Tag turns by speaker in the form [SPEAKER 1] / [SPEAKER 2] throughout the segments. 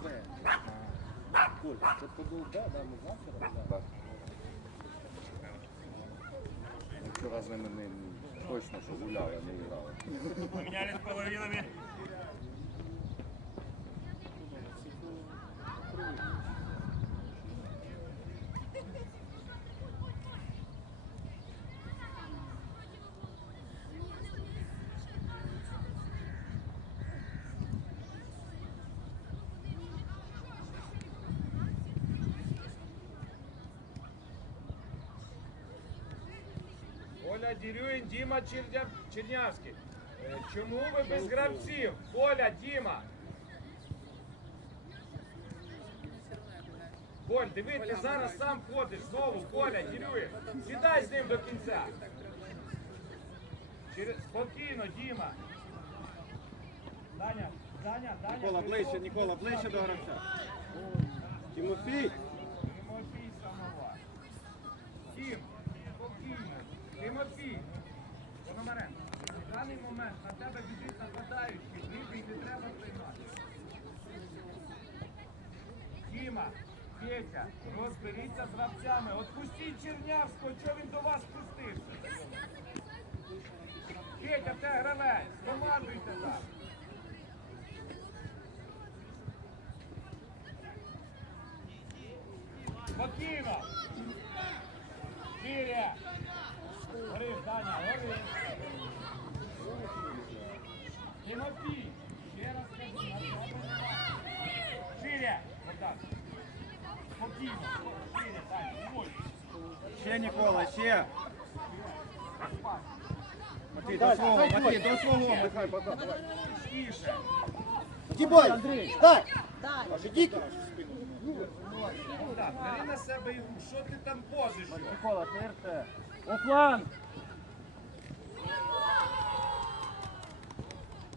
[SPEAKER 1] Коль, це подув, да, да, ми знав вчора? Да.
[SPEAKER 2] Ми Вчора з ними не, точно, що гуляли, а не грали.
[SPEAKER 3] Поменялись половинами.
[SPEAKER 4] Оля Діма Черня... Чернявський. Е, Чому ви без гравців? Коля, Діма. Коль, диви, ти зараз сам ходиш знову, Коля, Дірюїн. Сідай з ним до кінця. Через... Спокійно, Діма. Даня, Даня, Даня.
[SPEAKER 1] Нікола, ближче, Нікола, ближче до гравця. Тимофій
[SPEAKER 4] самова. Дім, спокійно. Тимофій. Пономаренко, в даний момент на тебе біжить нападаючий, вибій не треба приймати. Діма, Петя, розберіться з гравцями. Отпустіть Чернявського, що він до вас спустився. Петя, те гравець, командуйте так. Спокійно. Шире. Гориш, Даня, гориш. Тимофій. Ще раз кажу. Спокійно. Даня,
[SPEAKER 1] Нікола, ще. Матвій, до свого, Матвій, до свого, Михай, подай.
[SPEAKER 4] Тише.
[SPEAKER 1] Тібой, Андрій, дай. Аж іди.
[SPEAKER 4] Богдан, бери на себе ігру. Що ти там позиш?
[SPEAKER 1] Нікола, ТРТ. Офлан.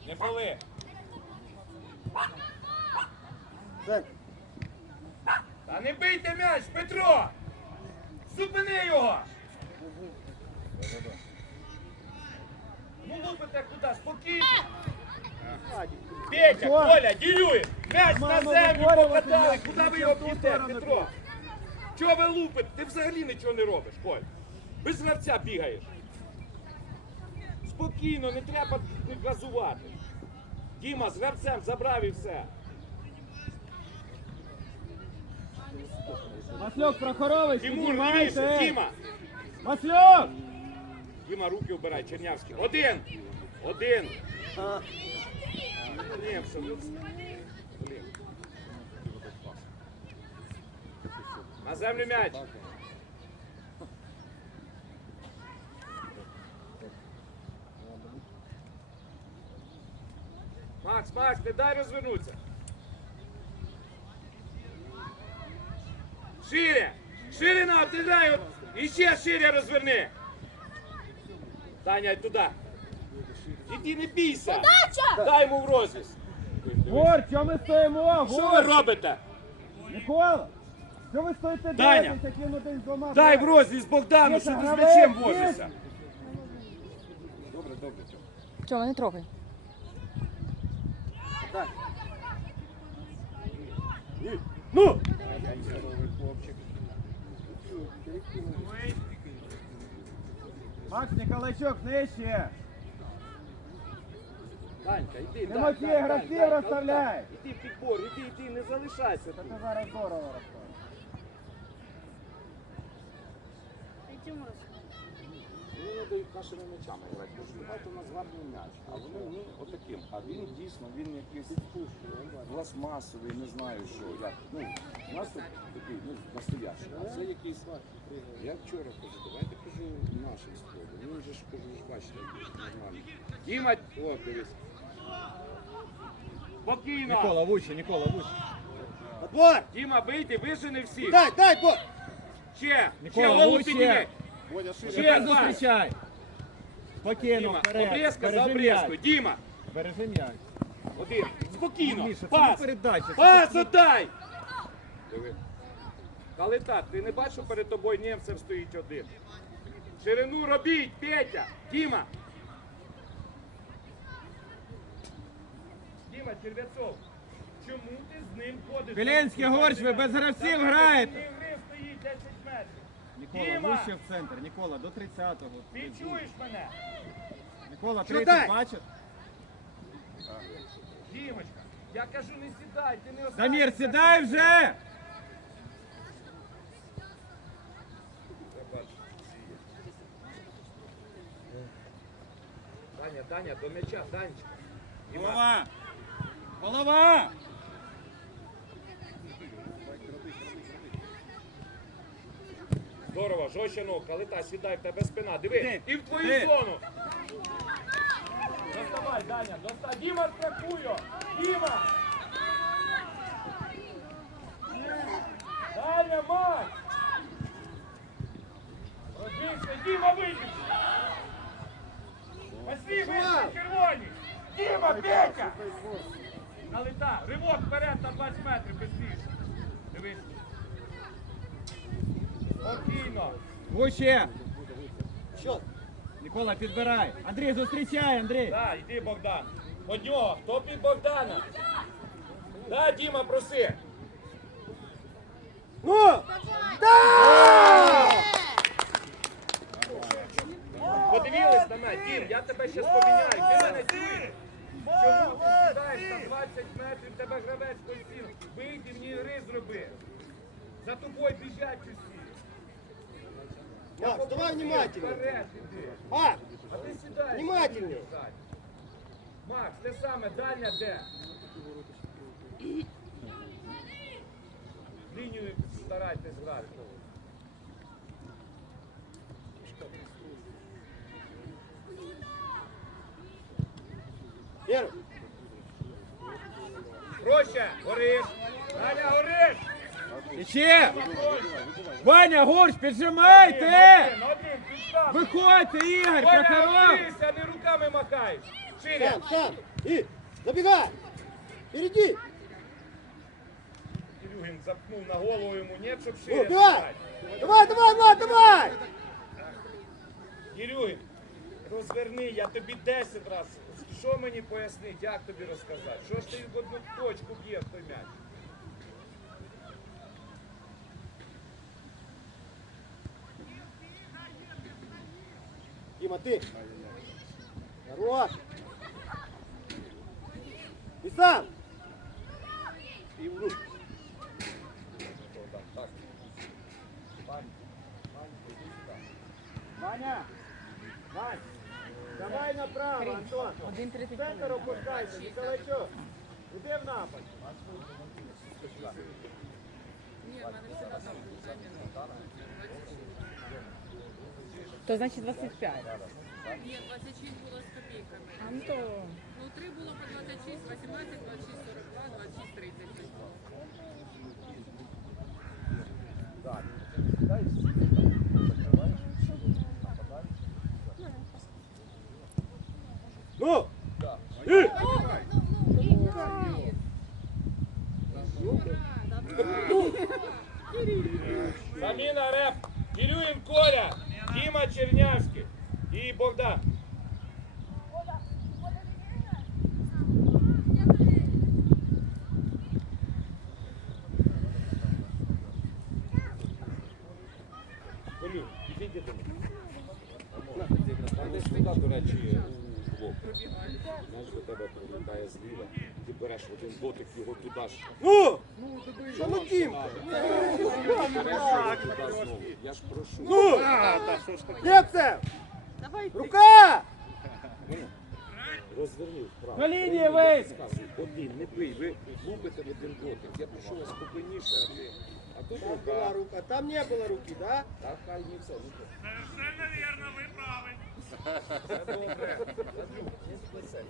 [SPEAKER 4] Не пали.
[SPEAKER 1] Так.
[SPEAKER 4] Та не бийте м'яч, Петро! Зупини його! Ну лупите куди? Спокійно! Петя, Коля, ділює! М'яч на землю покатали! Куди ви його б'єте. Петро? Чого ви лупите? Ти взагалі нічого не робиш, Коль. Без гравця бігаєш. Спокійно, не треба газувати. Діма з гравцем забрав і все.
[SPEAKER 1] Маслюк, Прохорович,
[SPEAKER 4] Тимур,
[SPEAKER 1] піднімайте.
[SPEAKER 4] Діма!
[SPEAKER 1] Маслюк!
[SPEAKER 4] Діма, руки обирай, Чернявський. Один! Один! Ні, все, блін. На землю м'яч. Макс, Макс, не дай розвернутися. Шире! Шире на, отыграй! от- І ще шире розверни! Таня, туди. Іди не бійся! Дай йому в розріз.
[SPEAKER 1] Гор, чого ми стоїмо?
[SPEAKER 4] Що ви робите?
[SPEAKER 1] Микола! Що ви стоїте
[SPEAKER 4] Даня!
[SPEAKER 1] дивитесь, таким один з двома?
[SPEAKER 4] Дай в розріз Богдану, що ти з м'ячем возишся.
[SPEAKER 2] Добре, добре, Тьом.
[SPEAKER 5] Тьома, не трогай.
[SPEAKER 1] Макс Николайчук, нижче!
[SPEAKER 4] Танька, йди,
[SPEAKER 1] Тимофій,
[SPEAKER 4] Дань,
[SPEAKER 1] гравців
[SPEAKER 4] Дань, дай,
[SPEAKER 1] розставляй.
[SPEAKER 4] дай. Іди в підбор, іди, іди, не залишайся
[SPEAKER 1] Та
[SPEAKER 4] тут.
[SPEAKER 1] ти зараз здорово розставиш.
[SPEAKER 2] Вони не дають нашими м'ячами грати. Давайте у нас гарний м'яч. А вони ну, отаким. А він дійсно, він якийсь пластмасовий, не знаю що. Як. Ну, у нас тут такий, ну, настоящий. А це якийсь. Я вчора кажу, давайте кажу нашим спробу. Він же ж кажу, ж бачите, нормально.
[SPEAKER 4] Діма, о, дивись. Спокійно.
[SPEAKER 1] Нікола, вище, Нікола, вище.
[SPEAKER 4] Отбор! Діма, бийте, вижени всіх.
[SPEAKER 1] Дай, дай, бо!
[SPEAKER 4] Ще,
[SPEAKER 1] Нікола,
[SPEAKER 4] ще голову підніми. Ще два.
[SPEAKER 1] зустрічай! Спокійно,
[SPEAKER 4] Діма,
[SPEAKER 1] вперед.
[SPEAKER 4] обрізка за
[SPEAKER 1] Бережи м'яч.
[SPEAKER 4] Діма,
[SPEAKER 1] Бережи м'яч.
[SPEAKER 4] один. Спокійно.
[SPEAKER 1] Міша, це не
[SPEAKER 4] Пас.
[SPEAKER 1] передача. це
[SPEAKER 4] Пас отдай! Диви. Але так, ти не бачиш, що перед тобою німцем стоїть один. Ширину робіть, Петя! Діма! Діма, Черв'яцов! чому ти з ним ходиш?
[SPEAKER 1] Білінський, Горш, ви без гравців граєте.
[SPEAKER 4] ти гри стоїть 10 метрів.
[SPEAKER 1] Нікола,
[SPEAKER 4] Діма!
[SPEAKER 1] вище в центр. Нікола, до 30-го.
[SPEAKER 4] Ти чуєш мене?
[SPEAKER 1] Нікола,
[SPEAKER 5] Що
[SPEAKER 1] 30,
[SPEAKER 5] дай?
[SPEAKER 1] бачиш?
[SPEAKER 4] Дімочка, я кажу, не сідай, ти не
[SPEAKER 1] Дамір, сідай вже!
[SPEAKER 4] Даня, Даня, до м'яча, Данечка.
[SPEAKER 1] Голова! Голова!
[SPEAKER 4] Здорово, жорстче ног, калита, сідай, в тебе спина. Диви, і в твою зону. Доставай, Даня, доставай. Діма страхує. Діма! Даня, мать! Розбився, Діма вийди! Пошли, вийшли, червоні! Діма, Петя! Калита, ривок вперед на 20 метрів, быстріше. Дивись. Спокійно.
[SPEAKER 1] Вище!
[SPEAKER 5] Що?
[SPEAKER 1] Нікола, підбирай! Андрій, зустрічай, Андрій!
[SPEAKER 4] Да, йди, Богдан. Под нього. Хто під Богдана? Да, Діма, проси.
[SPEAKER 5] Ну! Да!
[SPEAKER 4] Подивились на мене. Дім, я тебе зараз поміняю. Ти мене чуєш? Чому ти сідаєш на 20 метрів, тебе гравець постійно. Вийди мені гри зроби. За тобою біжать усі.
[SPEAKER 5] Макс, давай.
[SPEAKER 4] Вперед.
[SPEAKER 5] Макс,
[SPEAKER 4] А ти сідаєш.
[SPEAKER 5] Внимательно.
[SPEAKER 4] Сядь. Макс, те саме, Даня де? Лінію старайтесь грати.
[SPEAKER 5] Вера,
[SPEAKER 4] Проще, гориш. Даня, гориш.
[SPEAKER 1] Іще! Ваня, Горш, піджимайте! Виходьте, Ігор, Прохоров!
[SPEAKER 4] розбійся, не руками махаєш. Шире.
[SPEAKER 5] сам, сам. И, забегай. Впереди.
[SPEAKER 4] Кирюгін запнув на голову йому, нет, щоб шире.
[SPEAKER 5] давай. Давай, давай, Влад, давай.
[SPEAKER 4] Кирюгін, розверни, я тобі 10 разів. Що мені пояснити, як тобі розказати? Що ж ти в одну точку б'є в той м'яч?
[SPEAKER 5] Дима, ты. Хорош. И сам. И в руку. Ваня. Вань. Давай направо, Антон. В центр опускайся, Николайчук. Іди в напад.
[SPEAKER 6] То значить 25.
[SPEAKER 7] Ні, 26 було з копійками.
[SPEAKER 6] А ну то
[SPEAKER 7] Ну, 3 було по 26, 18, 26, 42, 26, 30.
[SPEAKER 5] Ну. И.
[SPEAKER 4] Заміна реп. Кирюгін Коля, Діма Чернявський і Богдан. Ідіть до
[SPEAKER 2] речі, у блок. Знаєш, до тебе прилітає зліва, ти береш один дотик його туди ж.
[SPEAKER 5] Ну. Що ну, Дімка?
[SPEAKER 2] Туди знову. Я ж прошу.
[SPEAKER 5] Ну. Лепцев. Рука.
[SPEAKER 2] Розверни вправо.
[SPEAKER 1] На лінії
[SPEAKER 2] Прийми, я
[SPEAKER 1] вийди.
[SPEAKER 2] підказую. Один, не бий, ви лупите в один дотик. Я пішов спокійніше, а ти. А тут
[SPEAKER 5] Там была
[SPEAKER 2] рука.
[SPEAKER 5] рука. Там не было руки, да?
[SPEAKER 2] Так, хай не все. ну,
[SPEAKER 3] Совершенно вірно, ви праві.
[SPEAKER 2] Це добре. Андрюх, не сплесе.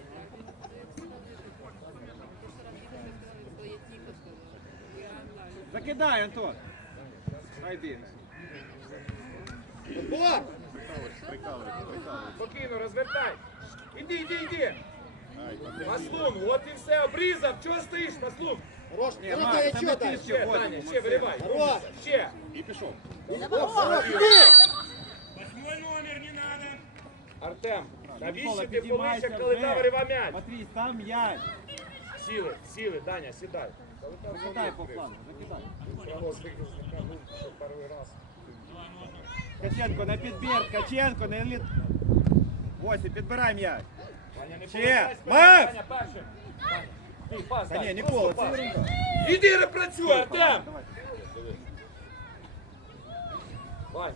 [SPEAKER 1] Закидай, Антон! Хай
[SPEAKER 5] Отбор.
[SPEAKER 4] Спокійно, розвертай. Іди, іди, іди. Маслун, от і все, обрізав. Чого стоїш, Маслун?
[SPEAKER 5] Хорош. Рука, я
[SPEAKER 1] там
[SPEAKER 5] дай?
[SPEAKER 1] ти
[SPEAKER 4] Ще, Даня, ще виривай.
[SPEAKER 5] Хорош.
[SPEAKER 4] Ще.
[SPEAKER 5] Хорош, иди.
[SPEAKER 3] Восьмой номер, не надо.
[SPEAKER 4] Артем, навіщо ти полися, коли
[SPEAKER 1] вже.
[SPEAKER 4] та вирива м'яч?
[SPEAKER 1] Матвій, став м'яч.
[SPEAKER 4] Сіли, сіли, Даня, сідай.
[SPEAKER 1] Закидай по плану, закидай.
[SPEAKER 4] Перший раз.
[SPEAKER 1] Ткаченко на підбір, Ткаченко не літ. Ось, і підбирай м'яч.
[SPEAKER 4] Ваня, не
[SPEAKER 1] Ще!
[SPEAKER 4] повертайся,
[SPEAKER 1] Макс!
[SPEAKER 4] Ваня, першим. Ваня, Ти, пас,
[SPEAKER 1] Та
[SPEAKER 4] дай,
[SPEAKER 1] ні,
[SPEAKER 4] просто
[SPEAKER 1] Нікола,
[SPEAKER 4] пас.
[SPEAKER 1] це ерунда.
[SPEAKER 4] Іди репрацюй, Артем! Вань,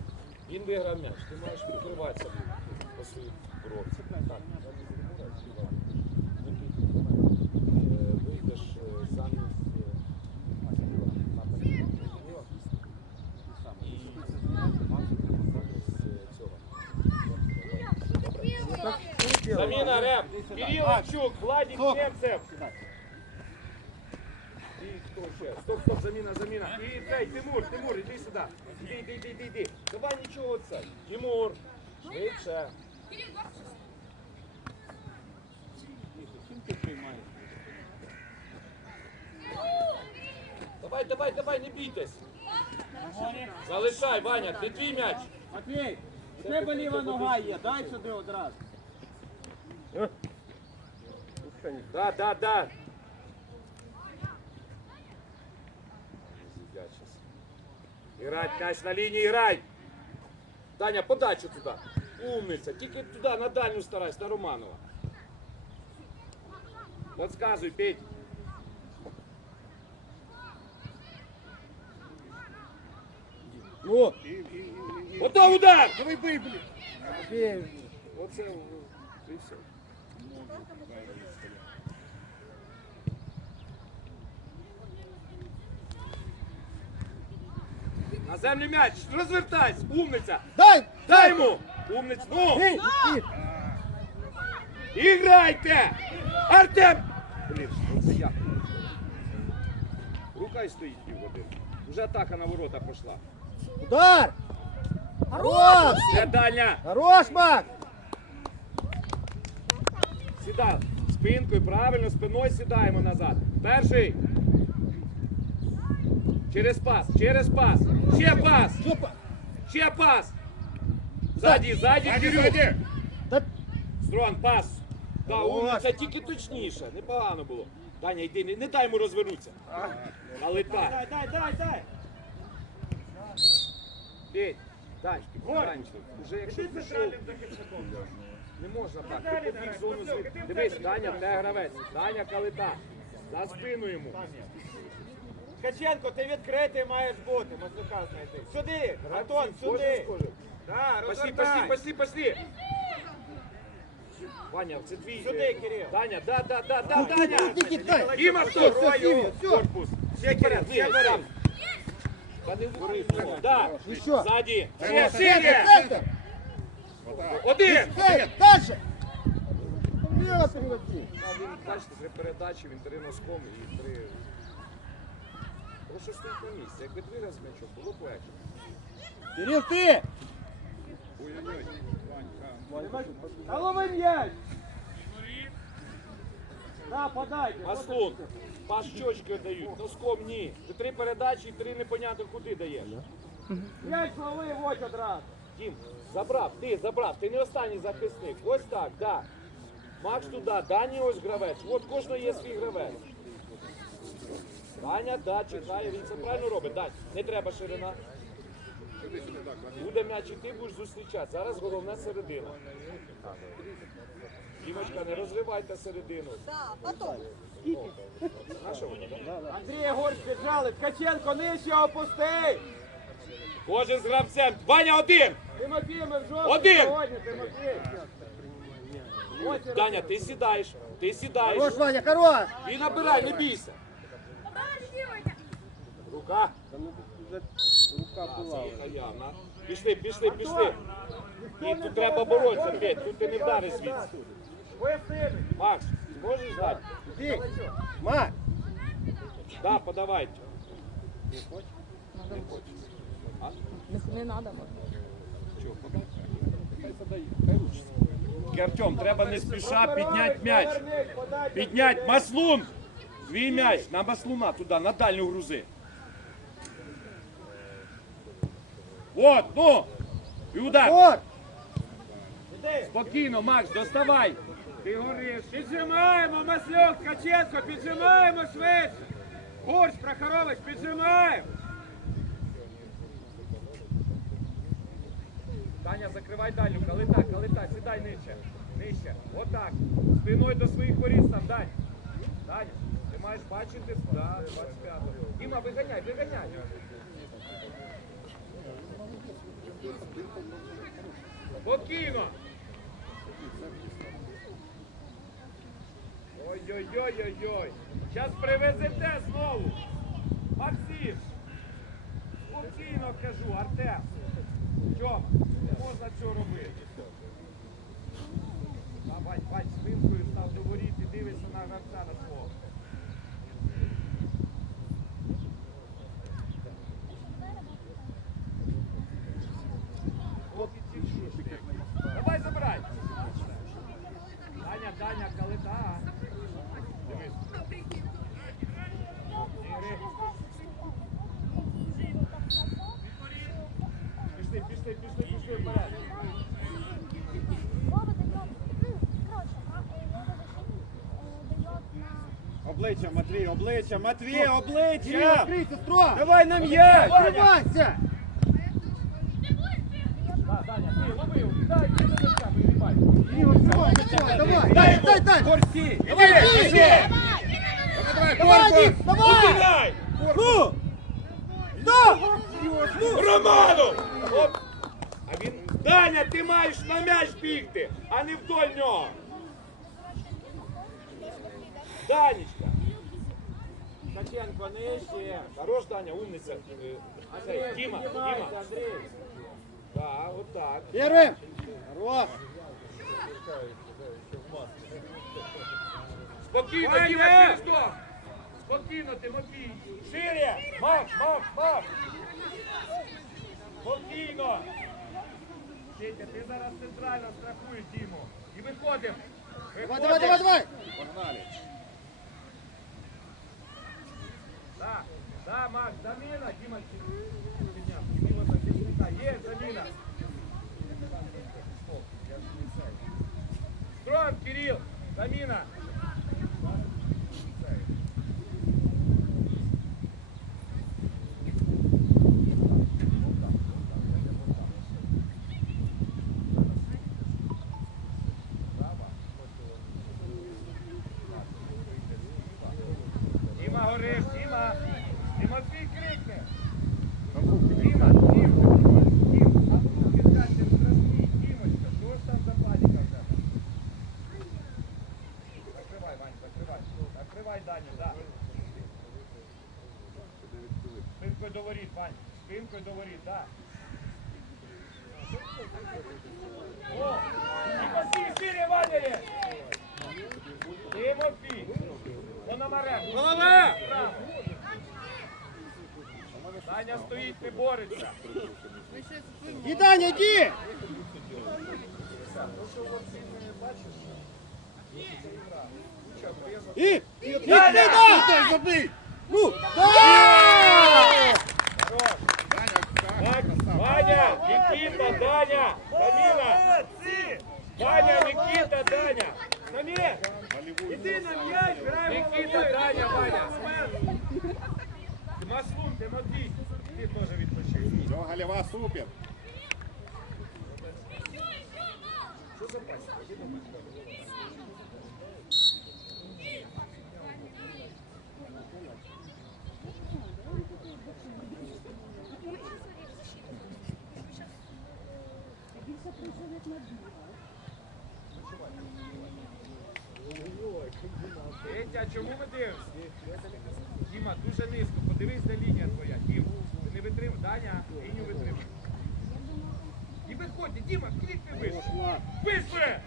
[SPEAKER 4] він виграв м'яч, ти маєш відкриватися по своїй коробці. Заміна реп. Кирил Лапчук, Владик
[SPEAKER 1] Стоп.
[SPEAKER 4] Немцев. І хто ще? Стоп, стоп, заміна, заміна. І цей, Тимур, Тимур, іди сюди. Іди, іди, іди, іди, іди. Давай нічого це. Тимур, швидше. Давай, давай, давай, не бійтесь. Залишай, Ваня, ти твій м'яч.
[SPEAKER 1] Матвій, у тебе ліва нога є, дай сюди одразу.
[SPEAKER 4] Да, да, да. Играть, мяч на линии, играй. Таня, подачу туда. Умница. Тільки туди, на дальню старайся, на Романова. Подсказывай, Петь.
[SPEAKER 1] Ну,
[SPEAKER 4] Готов удар!
[SPEAKER 1] давай бий, блін.
[SPEAKER 4] Оце і все. На землю м'яч, розвертайся, умниця.
[SPEAKER 1] Дай!
[SPEAKER 4] Дай йому! Умниць, ну!
[SPEAKER 1] Гей, Кіт!
[SPEAKER 4] Іграйте! Артем! Блін, оце як? Рука й стоїть півгодини. Вже атака на ворота пішла.
[SPEAKER 5] Удар! Хорош!
[SPEAKER 4] Це дальня!
[SPEAKER 5] Хорош, Макс!
[SPEAKER 4] Сідай. Спинкою, правильно, спиною сідаємо назад. Перший. Через пас, через пас. Ще пас. Ще пас. Ззаді, ззаді, Кирюк. Строн, пас. Да, умниця, тільки точніше. Непогано було. Даня, йди, не, не дай йому розвернутися. Але так.
[SPEAKER 1] Дай, дай, дай, дай!
[SPEAKER 4] Петь, дай, раніше. Уже якщо пішов, не можна так. Ти побіг в зону звідти. Дивись, Даня, те гравець. Даня калита. За спину йому.
[SPEAKER 1] Ткаченко, ти відкритий маєш бути, Маслюка знайти. Сюди, Антон, сюди. Да,
[SPEAKER 4] Пошли, пошли,
[SPEAKER 1] розвертай.
[SPEAKER 4] пошли, пошли. Ваня, це твій.
[SPEAKER 1] Сюди,
[SPEAKER 4] е,
[SPEAKER 1] Кирил.
[SPEAKER 4] Даня, да, да, да, да, Даня. Діма?
[SPEAKER 5] Все, все, Сім'я, все.
[SPEAKER 4] Корпус.
[SPEAKER 1] Ще Кирил, ще
[SPEAKER 4] сам. Та не виходь. Да.
[SPEAKER 5] І що?
[SPEAKER 4] Ззаді. Ще,
[SPEAKER 5] Центр,
[SPEAKER 4] ще.
[SPEAKER 5] центр!
[SPEAKER 4] Один.
[SPEAKER 5] Ей, дальше!
[SPEAKER 4] А бачите, три передачі, він три носком і три. Просто стоїть на місці. Якби три рази м'ячок, було б легше.
[SPEAKER 5] Кирил, ти!
[SPEAKER 1] Та лови м'яч! Да, подайте.
[SPEAKER 4] Маслун, пас щочки дають, носком ні. Ти три передачі і три непонятно куди даєш.
[SPEAKER 1] М'яч лови, ось одразу.
[SPEAKER 4] Дім, забрав, ти забрав, ти не останній захисник. Ось так, да. Макс туди, Дані ось гравець. От кожного є свій гравець. Даня, да, чекає, він це правильно робить. Дань, не треба ширина. Буде м'яч і ти будеш зустрічати. Зараз головна середина. Дімочка, не розривайте середину. На що воно, да?
[SPEAKER 1] Андрія Горш піджали, Ткаченко нижче опусти!
[SPEAKER 4] Кожен з гравцем. Ваня один!
[SPEAKER 1] Тимофій, ми в
[SPEAKER 4] Один!
[SPEAKER 1] сьогодні, Тимофій.
[SPEAKER 4] Даня, ти сідаєш, ти сідаєш.
[SPEAKER 5] Хорош, Ваня, хорош!
[SPEAKER 4] І набирай, не бійся. Рука.
[SPEAKER 5] Рука була.
[SPEAKER 4] Пішли, пішли, пішли. І тут треба боротися, Петь, тут ти не вдариш звідси.
[SPEAKER 1] Ви сильний.
[SPEAKER 4] Макс, зможеш дати?
[SPEAKER 5] Іди! Макс!
[SPEAKER 4] Да, подавайте.
[SPEAKER 6] Не, не надо, може.
[SPEAKER 4] Чого? Хай хай ручиться. Артем, треба не спіша підняти м'яч. Піднять, маслун! Твій м'яч, на маслуна туди, на дальню грузи. От, ну! І удар!
[SPEAKER 5] От!
[SPEAKER 4] Спокійно, Макс, доставай. Ти гориш.
[SPEAKER 5] Піджимаємо, Маслюк, Ткаченко, піджимаємо швидше. Гурч, Прохорович, піджимаємо.
[SPEAKER 4] Таня, закривай дальню, калита, калита, сідай нижче. Нижче. Отак. Спиною до своїх воріт став, Дань. Дань, ти маєш бачити, да, 25-го. Діма, виганяй, виганяй. Спокійно. Ой-ой-ой-ой-ой. Зараз привезете знову. Максим. Спокійно кажу, Артем. Тьома, можна цього робити. Бать, бать, спинкою став до воріт і дивишся на гравця на свого. От і ці шишки. Давай забирай. Даня, Даня, калита. Дивись. Ігри. Пішли, пішли, пішли, пішли вперед.
[SPEAKER 1] Обличчя, Матвій, обличчя, Матвій, обличчя! Давай на м'яч!
[SPEAKER 5] Тримайся.
[SPEAKER 4] Да, Даня, ти ловив. Дай.
[SPEAKER 1] Дай,
[SPEAKER 5] Дай, дай.
[SPEAKER 1] Корсі!
[SPEAKER 5] Давай,
[SPEAKER 1] Іди,
[SPEAKER 5] Давай, Дім, давай. Ну. Стоп.
[SPEAKER 1] Роману!
[SPEAKER 4] Оп. А він... Даня, ти маєш на м'яч бігти, а не вдоль нього. Данечка.
[SPEAKER 5] Ткаченко, нижче.
[SPEAKER 4] Хорош, Даня, умниця. Е, Цей, Діма, Діма.
[SPEAKER 5] Андрій.
[SPEAKER 4] Так, отак.
[SPEAKER 5] Первым. Хорош.
[SPEAKER 4] Спокійно,
[SPEAKER 5] Ваня!
[SPEAKER 4] Діма, ти що? Спокійно, Тимофій. Шире. Макс, Макс, Макс. Спокійно. Петя, ти зараз центрально страхуєш Діму. І виходимо.
[SPEAKER 5] Давай, давай, давай, давай.
[SPEAKER 4] Да, да, Макс, замена, Діма підняв. Діма захисника. Є заміна. Стром, Кирил, заміна. Діма гориш, Діма. Тимофій крикне. Діма, Діма. Дім, а ну кидайте страшні. Дімочка, що ж там за паніка в тебе? Закривай, Вань, закривай. Закривай Даню, да. Спинкою до воріт, Вань. Спинкою до воріт, да. О! Тимофій, шире, Ванері! Тимофій! Пономаренко!
[SPEAKER 5] Голова.
[SPEAKER 4] Даня стоїть, не бореться.
[SPEAKER 5] І Даня, йди. І. І. Забий. Ну.
[SPEAKER 4] Ваня, Никита, Даня, Дамина. Ваня.
[SPEAKER 5] Іди на м'яч, грай
[SPEAKER 4] Никита, Даня, Ваня. Маслун, Тимофій. Ти теж відпочив.
[SPEAKER 1] Все, голева, супер!
[SPEAKER 4] Петя, чому ви дивитесь? Діма, дуже низько. Подивись, де лінія твоя. Дім, ти не витримай. Даня, лінію витримай. І виходьте, Діма, клікни вище. Вище!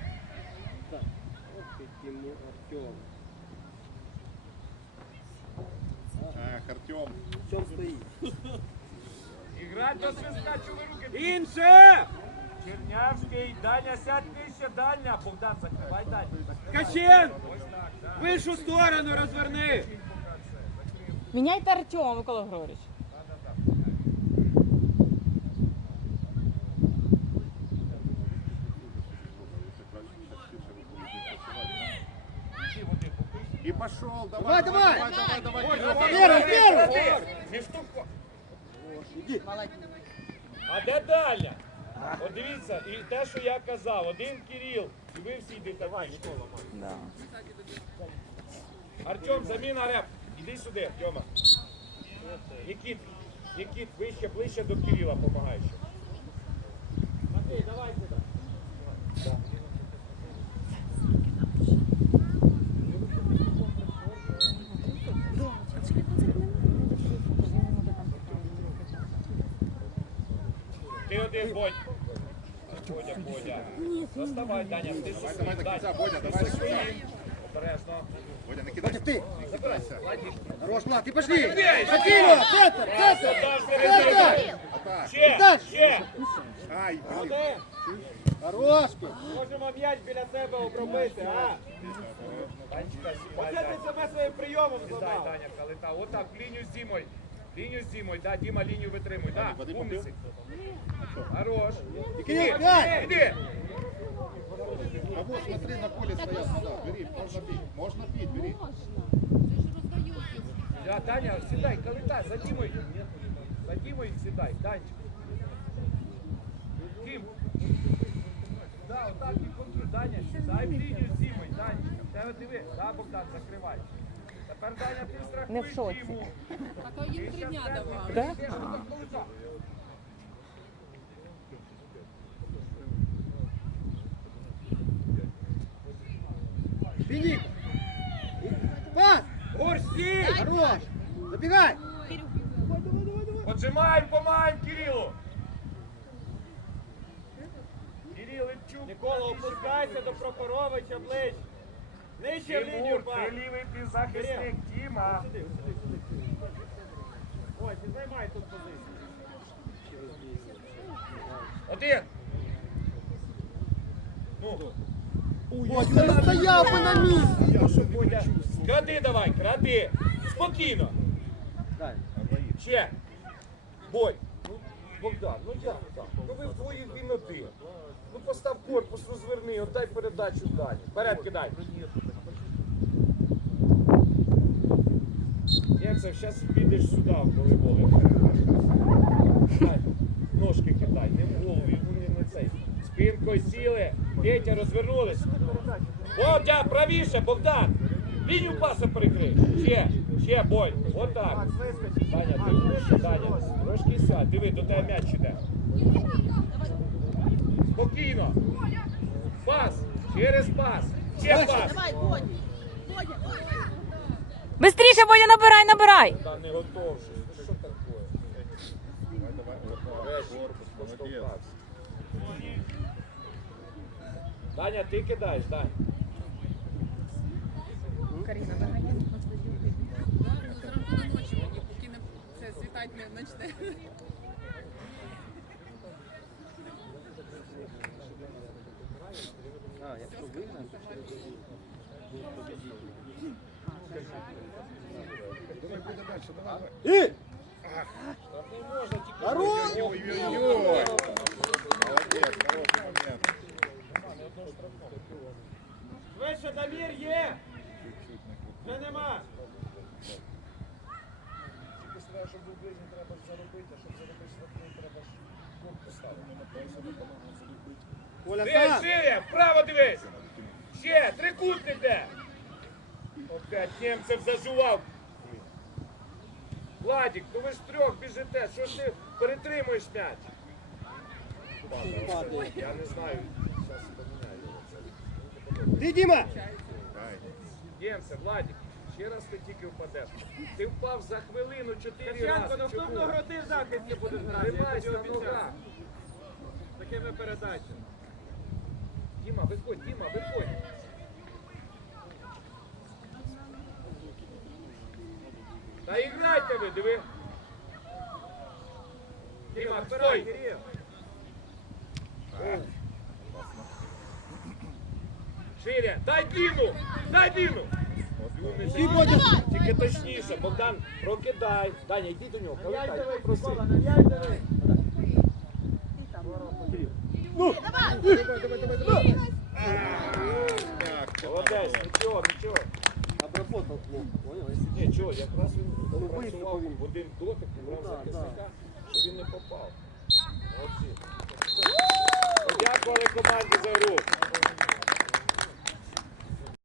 [SPEAKER 1] Ах, Артем.
[SPEAKER 4] Іграть до свистка, чули руки.
[SPEAKER 5] Інше.
[SPEAKER 4] Чернявський, Даня, сядь нижче, Даня. Богдан, закривай Даня.
[SPEAKER 5] Ткаченко.
[SPEAKER 4] Да.
[SPEAKER 5] Вишу сторону розверни.
[SPEAKER 6] Міняйте Артема, Микола Григорович.
[SPEAKER 2] пошел,
[SPEAKER 5] Давай,
[SPEAKER 2] давай,
[SPEAKER 5] давай.
[SPEAKER 2] давай, давай, давай.
[SPEAKER 5] Вперед, вперед!
[SPEAKER 4] Не штуку.
[SPEAKER 5] Іди.
[SPEAKER 4] А де дальня? От дивіться, і те, що я казав, один Кирил, і ви всі йдете.
[SPEAKER 6] Да.
[SPEAKER 4] Артем, заміна реп. Іди сюди, Тьома. Нікіт, Нікіт, вище, ближче до Кирила, помагай ще.
[SPEAKER 5] Матвій, давай сюди.
[SPEAKER 4] Ти один, Бодь. Бодя. Доставай, Даня, ти зі
[SPEAKER 2] Давай, до кінця, Бодя, давай до кінця.
[SPEAKER 4] Обережно.
[SPEAKER 2] Бодя, не кидай.
[SPEAKER 5] Ты!
[SPEAKER 2] Забирайся.
[SPEAKER 5] Хорош, Влад, ты пошли! Шатило! Центр! Центр! Центр!
[SPEAKER 4] Ще, ще.
[SPEAKER 2] Ай, блін.
[SPEAKER 5] Хорош!
[SPEAKER 1] Можемо м'яч біля себе обробити, а? Оце ти себе своїм прийомом зламав.
[SPEAKER 4] Даня, калита. Отак, лінію з Дімою. Лінію з Дімою, да, Діма лінію витримуй, да, умниці. Хорош.
[SPEAKER 5] Пять!
[SPEAKER 4] Іди.
[SPEAKER 2] А вот смотри, на поле стоят сюда. Бери, можно бить. Можно бить, бери.
[SPEAKER 4] Да, Даня, сідай, калита, за Дімою. За Дімою сідай, Данчик. Дім. Да, отак і контроль. Даня, сідай в лінію з Дімою, Данечка. В Тебе диви, да, Богдан, закривай.
[SPEAKER 6] Не в шоці.
[SPEAKER 8] А то їм три дня давали.
[SPEAKER 6] Да?
[SPEAKER 4] Де ж там калита?
[SPEAKER 5] Финик! Пас!
[SPEAKER 4] Горсі!
[SPEAKER 5] Хорош! Забегай!
[SPEAKER 4] Поджимаємо, помагаємо Кирилу. Кирил, Івчук.
[SPEAKER 1] Нікола, опускайся до Прохоровича ближче. Нижче в
[SPEAKER 4] ти лівий півзахисник, Діма.
[SPEAKER 1] Ось, і займай тут позицію.
[SPEAKER 4] Один. Ну,
[SPEAKER 5] Ой, да стоял бы на
[SPEAKER 4] Бодя. Кради давай, кради. Спокійно. Ще. Бой. Ну, Богдан, ну як так? Ну ви вдвоє дві ноги. Ну постав корпус, розверни, отдай передачу далі. Вперед кидай. Це, зараз підеш сюди в волейбол. Ножки кидай, не в голову, йому не на цей. Спинкою сіли. Петя, розвернулись. Бодя, правіше, Богдан. Лінію паса перекрий. Ще, ще, бой. Отак. Даня, ти вище, Даня. Трошки сядь. Диви, до тебе м'яч іде. Спокійно. Пас. Через пас. Ще пас.
[SPEAKER 8] Давай, Боді.
[SPEAKER 6] Бистріше, Бодя, набирай, набирай.
[SPEAKER 4] Та не готов же. Ну що таке?
[SPEAKER 2] Давай, давай.
[SPEAKER 4] Весь
[SPEAKER 2] Корпус,
[SPEAKER 4] корпус Даня, ти кидаєш, Даня.
[SPEAKER 6] Каріна, виганяй.
[SPEAKER 8] Да, ну поки не це світать не начне.
[SPEAKER 5] А, якщо вигнати,
[SPEAKER 2] Давай, Бодя, дальше, давай, давай.
[SPEAKER 5] І!
[SPEAKER 4] Так не можна тільки.
[SPEAKER 5] Хорош!
[SPEAKER 2] Ой-ой-ой. Молодец, хороший момент.
[SPEAKER 1] Швидше, Дамір, є!
[SPEAKER 2] Чуть-чуть не купил.
[SPEAKER 1] Вже нема.
[SPEAKER 4] Після, щоб був ближній, треба ж заробити, щоб заробити штрафний, треба ж кок поставити.
[SPEAKER 5] Коля,
[SPEAKER 4] Дивись,
[SPEAKER 5] сам!
[SPEAKER 4] шире, вправо дивись. Ще, трикутник де. Опять німцев зажував. Владик, ну ви ж трьох біжите, що ж ти перетримуєш м'яч? Я не знаю, зараз поміняю.
[SPEAKER 5] Ти, Діма!
[SPEAKER 2] Дай.
[SPEAKER 4] Владик, ще раз ти тільки впадеш. Ти впав за хвилину чотири рази.
[SPEAKER 1] наступного
[SPEAKER 4] Чому?
[SPEAKER 1] року ти в захисті будеш грати. я
[SPEAKER 4] Тримайся
[SPEAKER 1] тобі
[SPEAKER 4] на
[SPEAKER 1] обіцяю. Такими передачами.
[SPEAKER 4] Діма, виходь, Діма, виходь. Та іграйте ви, диви. Стой. Шире, дай Діму, дай Діму.
[SPEAKER 5] Ти, Бодя!
[SPEAKER 4] Тільки точніше, Богдан, прокидай. Даня, йди до нього,
[SPEAKER 1] дивись,
[SPEAKER 4] проси.
[SPEAKER 5] Ну!
[SPEAKER 2] Давай, давай, давай, давай.
[SPEAKER 4] Молодець, нічого, нічого.
[SPEAKER 1] работал плохо, понял?
[SPEAKER 4] Ні, чого, якраз він
[SPEAKER 1] Ну,
[SPEAKER 4] працював в один дотик, і брав
[SPEAKER 1] да,
[SPEAKER 4] захисника, він не попав. Молодці. Команді за гру.